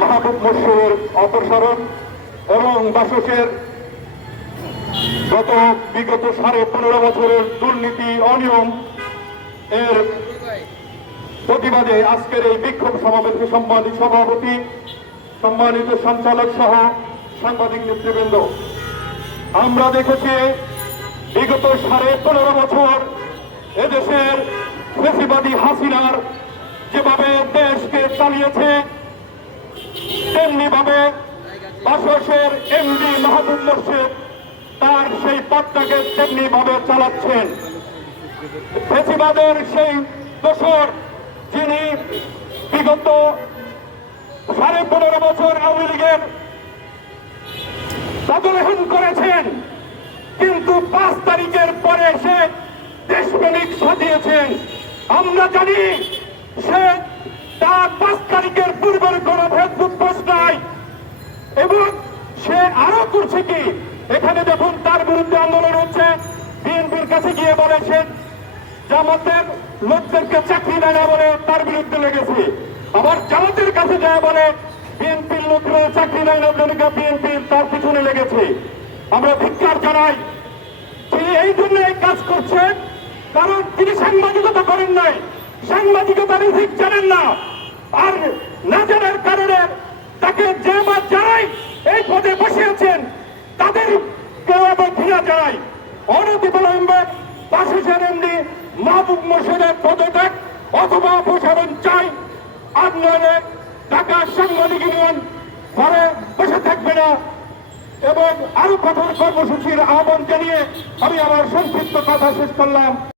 মাহবুব মোর্শেদের অপসারণ এবং বাসসের বিগত 15.5 বছরের দুর্নীতি অনিয়ম এর প্রতিবাদে আজকের এই বিক্ষোভ সমাবেশে সম্মানিত সভাপতি, সম্মানিত সঞ্চালক সহ সাংবাদিক নেতৃবৃন্দ, আমরা দেখেছি বিগত 15.5 বছর এদেশের ফ্যাসিবাদী হাসিনার যেভাবে দেশকে চালিয়েছে, তেমনি ভাবে বাসসের এমডি মাহবুব মোর্শেদ তার সেই পথটাকে তেমনি ভাবে চালাচ্ছেন। ফ্যাসিবাদের সেই দোসর যিনি বিগত 15.5 বছর আওয়ামী লীগের তদারকিহীন করেছেন, কিন্তু 5 তারিখের পরে সে দেশপ্রেমিক সাজিয়েছেন। আমরা জানি সে তার 5 তারিখের পূর্বের কোন ফেসবুক পোস্ট নাই, এবং সে আরো করছে কি, এখানে যখন তার বিরুদ্ধে আন্দোলন হচ্ছে বিএনপির কাছে গিয়ে বলেছেন জামাতের লোকদেরকে চাকরি দেয় না বলে তার বিরুদ্ধে লেগেছে, আবার জামাতের কাছে যায় বলে বিএনপির লোকরা চাকরি দেয় না বলে বিএনপি তার পিছনে লেগেছে। আমরা ধিক্কার জানাই, তিনি এই জন্য এই কাজ করছেন কারণ তিনি সাংবাদিকতা করেন নাই, সাংবাদিকতার ঠিক জানেন না, আর না জানার কারণে তাকে যে বা যারাই এই পদে বসিয়েছেন তাদের কেউ এবং ঘৃণা জানাই। অনতিবিলম্বে বাসসের এমডি মাহবুব মোর্শেদের পদত্যাগ অথবা অপসারণ চাই। আন্দোলনে ঢাকা সাংবাদিক ইউনিয়ন ঘরে বসে থাকবে না এবং আরো কঠোর কর্মসূচির আহ্বান জানিয়ে আমি আমার সংক্ষিপ্ত কথা শেষ করলাম।